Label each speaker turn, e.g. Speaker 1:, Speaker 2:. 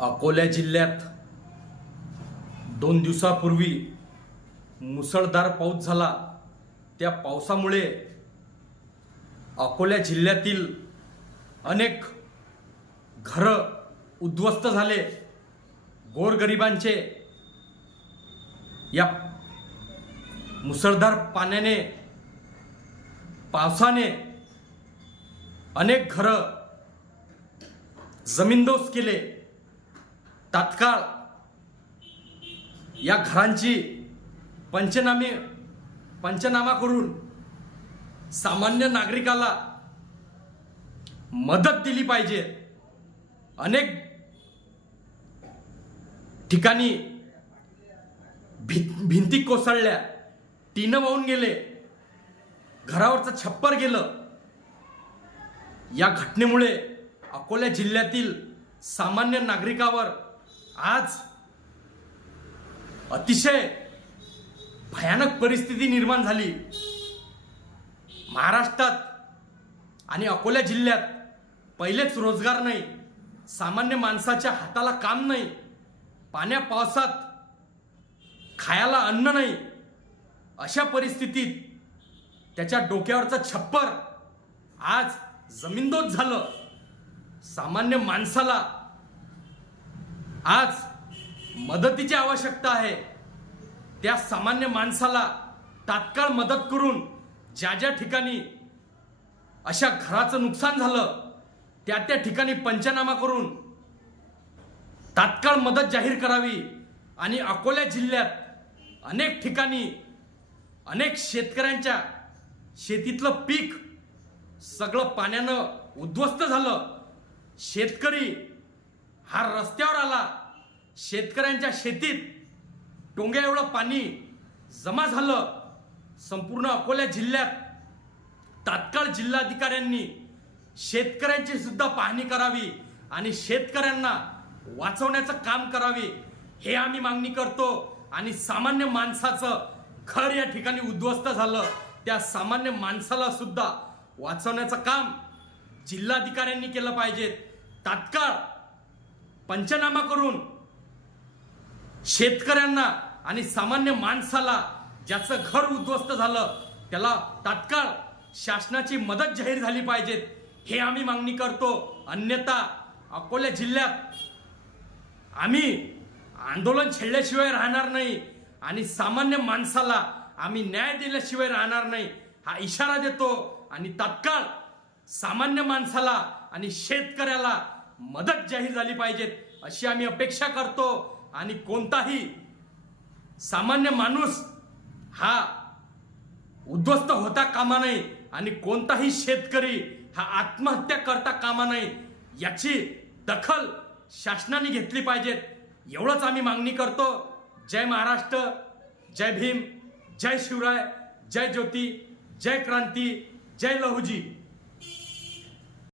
Speaker 1: अकोला जिल्ह्यात दोन दिवसापूर्वी मुसळधार पाऊस झाला. त्या पावसामुळे अकोला जिल्ह्यातील अनेक घरं उद्ध्वस्त झाले. गोरगरिबांचे या मुसळधार पाण्याने पावसाने अनेक घरं जमीनदोस केले. तात्काळ या घरांची पंचनामे पंचनामा करून सामान्य नागरिकाला मदत दिली पाहिजे. अनेक ठिकाणी भी भिंती कोसळल्या. टीनं वाहून गेले. घरावरचं छप्पर गेलं. या घटनेमुळे अकोला जिल्ह्यातील सामान्य नागरिकावर आज अतिशय भयानक परिस्थिती निर्माण झाली. महाराष्ट्रात आणि अकोला जिल्ह्यात पहिलेच रोजगार नाही सामान्य माणसाच्या हाताला काम नाही पाण्या पावसात खायला अन्न नाही अशा परिस्थितीत त्याच्या डोक्यावरचं छप्पर आज जमीनदोत झालं. सामान्य माणसाला आज मदतीची आवश्यकता आहे. त्या सामान्य माणसाला तात्काळ मदत करून ज्या ज्या ठिकाणी अशा घराचं नुकसान झालं त्या त्या ठिकाणी पंचनामा करून तात्काळ मदत जाहीर करावी आणि अकोला जिल्ह्यात अनेक ठिकाणी अनेक शेतकऱ्यांच्या शेतीतलं पीक सगळं पाण्यानं उद्ध्वस्त झालं. शेतकरी हा रस्त्यावर आला. शेतकऱ्यांच्या शेतीत टोंग्या एवढं पाणी जमा झालं. संपूर्ण अकोला जिल्ह्यात तात्काळ जिल्हाधिकाऱ्यांनी शेतकऱ्यांची सुद्धा पाहणी करावी आणि शेतकऱ्यांना वाचवण्याचं काम करावे हे आम्ही मागणी करतो. आणि सामान्य माणसाचं घर या ठिकाणी उद्ध्वस्त झालं. त्या सामान्य माणसाला सुद्धा वाचवण्याचं काम जिल्हाधिकाऱ्यांनी केलं पाहिजे. तात्काळ पंचनामा करून शेतकऱ्यांना आणि सामान्य माणसाला ज्याचं घर उद्ध्वस्त झालं त्याला तात्काळ शासनाची मदत जाहीर झाली पाहिजेत हे आम्ही मागणी करतो. अन्यथा अकोला जिल्ह्यात आम्ही आंदोलन छेडल्याशिवाय राहणार नाही आणि सामान्य माणसाला आम्ही न्याय दिल्याशिवाय राहणार नाही हा इशारा देतो. आणि तात्काळ सामान्य माणसाला आणि शेतकऱ्याला मदत जाहीर झाली पाहिजेत अशी आम्ही अपेक्षा करतो. आणि कोणताही सामान्य माणूस हा उद्ध्वस्त होता कामा नये आणि कोणताही शेतकरी हा आत्महत्या करता कामा नये याची दखल शासनाने घेतली पाहिजेत. एवढंच आम्ही मागणी करतो. जय महाराष्ट्र जय भीम जय शिवराय जय ज्योती जय क्रांती जय लहुजी.